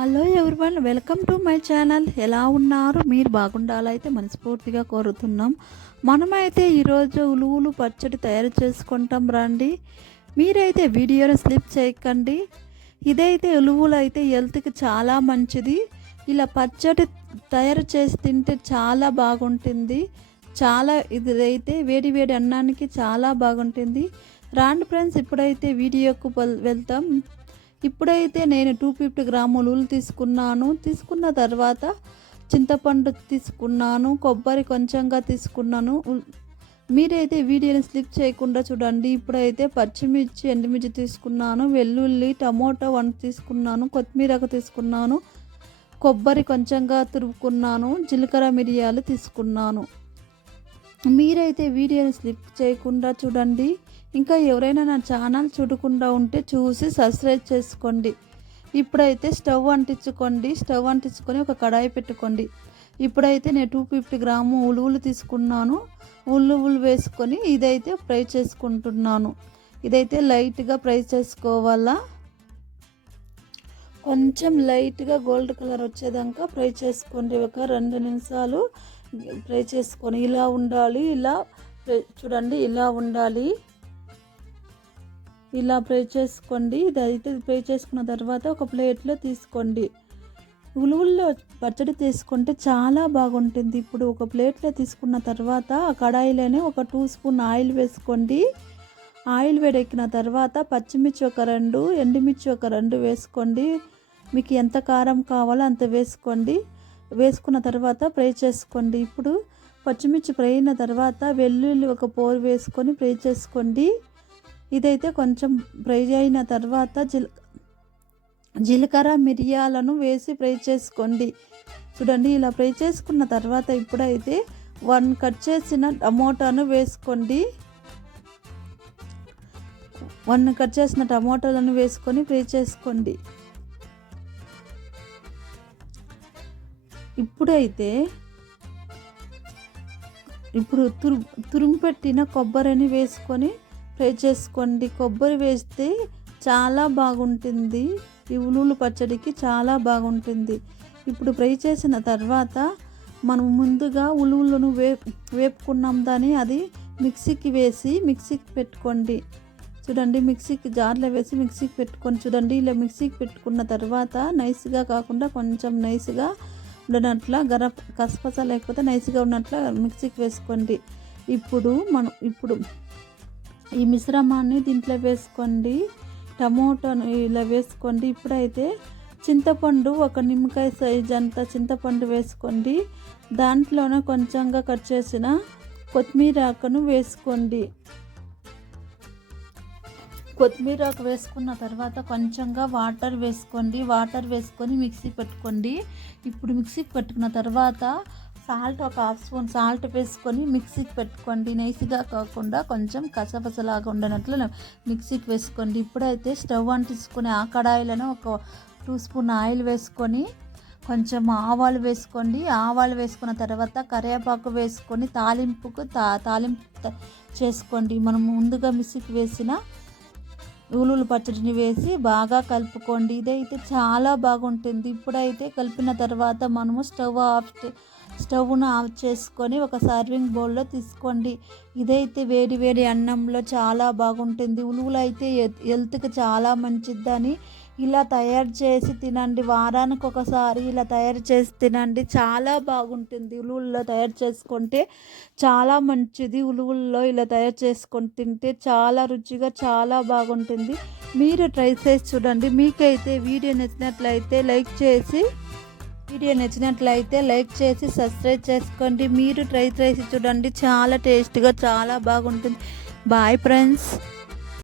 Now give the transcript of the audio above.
Hello everyone welcome to my channel. ఎలా ఉన్నారు? మీరు బాగుండాలైతే మనస్ఫూర్తిగా కోరుతున్నాం. మనమైతే ఈరోజు ఉలువులు పచ్చడి తయారు చేసుకుంటాం రండి. మీరైతే వీడియోని స్లిప్ చేయకండి. ఇదైతే ఉలువులు అయితే హెల్త్కి చాలా మంచిది. ఇలా పచ్చడి తయారు చేసి తింటే చాలా బాగుంటుంది. చాలా ఇదైతే వేడి వేడి అన్నానికి చాలా బాగుంటుంది. రాండి ఫ్రెండ్స్ ఇప్పుడైతే వీడియోకు వెళ్తాం. ఇప్పుడైతే నేను టూ ఫిఫ్టీ గ్రాములు ఉల్లి తీసుకున్నాను. తీసుకున్న తర్వాత చింతపండు తీసుకున్నాను కొబ్బరి కొంచెంగా తీసుకున్నాను. మీరైతే వీడియోని స్లిప్ చేయకుండా చూడండి. ఇప్పుడైతే పచ్చిమిర్చి ఎండుమిర్చి తీసుకున్నాను వెల్లుల్లి టమోటా వన్ తీసుకున్నాను కొత్తిమీరకు తీసుకున్నాను కొబ్బరి కొంచెంగా తురుపుకున్నాను జీలకర్ర మిరియాలు తీసుకున్నాను. మీరైతే వీడియోని స్లిప్ చేయకుండా చూడండి. ఇంకా ఎవరైనా నా ఛానల్ చూడకుండా ఉంటే చూసి సబ్స్క్రైబ్ చేసుకోండి. ఇప్పుడైతే స్టవ్ అంటించుకోండి. స్టవ్ అంటించుకొని ఒక కడాయి పెట్టుకోండి. ఇప్పుడైతే నేను టూ ఫిఫ్టీ గ్రాము ఉలువులు తీసుకున్నాను. ఉలువులు వేసుకొని ఇదైతే ఫ్రై చేసుకుంటున్నాను. ఇదైతే లైట్గా ఫ్రై చేసుకోవాలా? కొంచెం లైట్గా గోల్డ్ కలర్ వచ్చేదాకా ఫ్రై చేసుకోండి. ఒక రెండు నిమిషాలు ఫ్రై చేసుకొని ఇలా ఉండాలి. ఇలా చూడండి ఇలా ఉండాలి. ఇలా ప్రే చేసుకోండి. ఇది అయితే ప్రే చేసుకున్న తర్వాత ఒక ప్లేట్లో తీసుకోండి. ఉలువుల్లో పచ్చడి తీసుకుంటే చాలా బాగుంటుంది. ఇప్పుడు ఒక ప్లేట్లో తీసుకున్న తర్వాత ఆ కడాయిలోనే ఒక టూ స్పూన్ ఆయిల్ వేసుకోండి. ఆయిల్ వేడెక్కిన తర్వాత పచ్చిమిర్చి ఒక రెండు ఎండుమిర్చి ఒక రెండు వేసుకోండి. మీకు ఎంత కారం కావాలో అంత వేసుకోండి. వేసుకున్న తర్వాత ఫ్రై చేసుకోండి. ఇప్పుడు పచ్చిమిర్చి ఫ్రై అయిన తర్వాత వెల్లుల్లి ఒక పోరు వేసుకొని ఫ్రై చేసుకోండి. ఇదైతే కొంచెం ఫ్రై అయిన తర్వాత జీల జీలకర్ర మిరియాలను వేసి ఫ్రై చేసుకోండి. చూడండి ఇలా ఫ్రై చేసుకున్న తర్వాత ఇప్పుడైతే వన్ కట్ చేసిన టమోటాను వేసుకోండి. వన్ కట్ చేసిన టమోటాలను వేసుకొని ఫ్రై చేసుకోండి. ఇప్పుడైతే ఇప్పుడు తురు తురుము పెట్టిన కొబ్బరిని వేసుకొని ఫ్రై చేసుకోండి. కొబ్బరి వేస్తే చాలా బాగుంటుంది. ఈ ఉలువులు పచ్చడికి చాలా బాగుంటుంది. ఇప్పుడు ఫ్రై చేసిన తర్వాత మనం ముందుగా ఉలువులను వే వేపుకున్నాం దాన్ని. అది మిక్సీకి వేసి మిక్సీకి పెట్టుకోండి. చూడండి మిక్సీకి జార్లో వేసి మిక్సీకి పెట్టుకొని చూడండి ఇలా మిక్సీకి పెట్టుకున్న తర్వాత నైస్గా కాకుండా కొంచెం నైస్గా ఉండనట్ల గర కసపస లేకపోతే నైస్గా ఉన్నట్ల మిక్సీకి వేసుకోండి. ఇప్పుడు మనం ఇప్పుడు ఈ మిశ్రమాన్ని దీంట్లో వేసుకోండి. టమోటాను ఇలా వేసుకోండి. ఇప్పుడైతే చింతపండు ఒక నిమ్మకాయ సైజ్ అంత చింతపండు వేసుకోండి. దాంట్లోనే కొంచెంగా కట్ చేసిన కొత్తిమీర ఆకును వేసుకోండి. కొత్తిమీర ఆకు వేసుకున్న తర్వాత కొంచెంగా వాటర్ వేసుకోండి. వాటర్ వేసుకొని మిక్సీ పెట్టుకోండి. ఇప్పుడు మిక్సీ పెట్టుకున్న తర్వాత సాల్ట్ ఒక హాఫ్ స్పూన్ సాల్ట్ వేసుకొని మిక్సీకి పెట్టుకోండి. నైస్గా కాకుండా కొంచెం కసపసలాగా ఉండనట్లు మిక్సీకి వేసుకోండి. ఇప్పుడైతే స్టవ్ అంటించుకునే ఆ కడాయిలను ఒక టూ స్పూన్ ఆయిల్ వేసుకొని కొంచెం ఆవాలు వేసుకోండి. ఆవాలు వేసుకున్న తర్వాత కరివేపాకు వేసుకొని తాలింపుకు తా తాలింపు చేసుకోండి. మనం ముందుగా మిక్సీకి వేసిన ఉలువులు పచ్చడిని వేసి బాగా కలుపుకోండి. ఇదైతే చాలా బాగుంటుంది. ఇప్పుడైతే కలిపిన తర్వాత మనము స్టవ్ ఆఫ్ స్టవ్ను ఆఫ్ చేసుకొని ఒక సర్వింగ్ బౌల్లో తీసుకోండి. ఇదైతే వేడి వేడి అన్నంలో చాలా బాగుంటుంది. ఉలువులు అయితే హెల్త్కి చాలా మంచిదని ఇలా తయారు చేసి తినండి. వారానికి ఒకసారి ఇలా తయారు చేసి తినండి. చాలా బాగుంటుంది ఉలువుల్లో తయారు చేసుకుంటే. చాలా మంచిది ఉలువుల్లో ఇలా తయారు చేసుకొని తింటే. చాలా రుచిగా చాలా బాగుంటుంది. మీరు ట్రై చేసి చూడండి. మీకైతే వీడియో నచ్చినట్లయితే లైక్ చేసి వీడియో నచ్చినట్లయితే లైక్ చేసి సబ్స్క్రైబ్ చేసుకోండి. మీరు ట్రై చేసి చూడండి. చాలా టేస్ట్గా చాలా బాగుంటుంది. Bye friends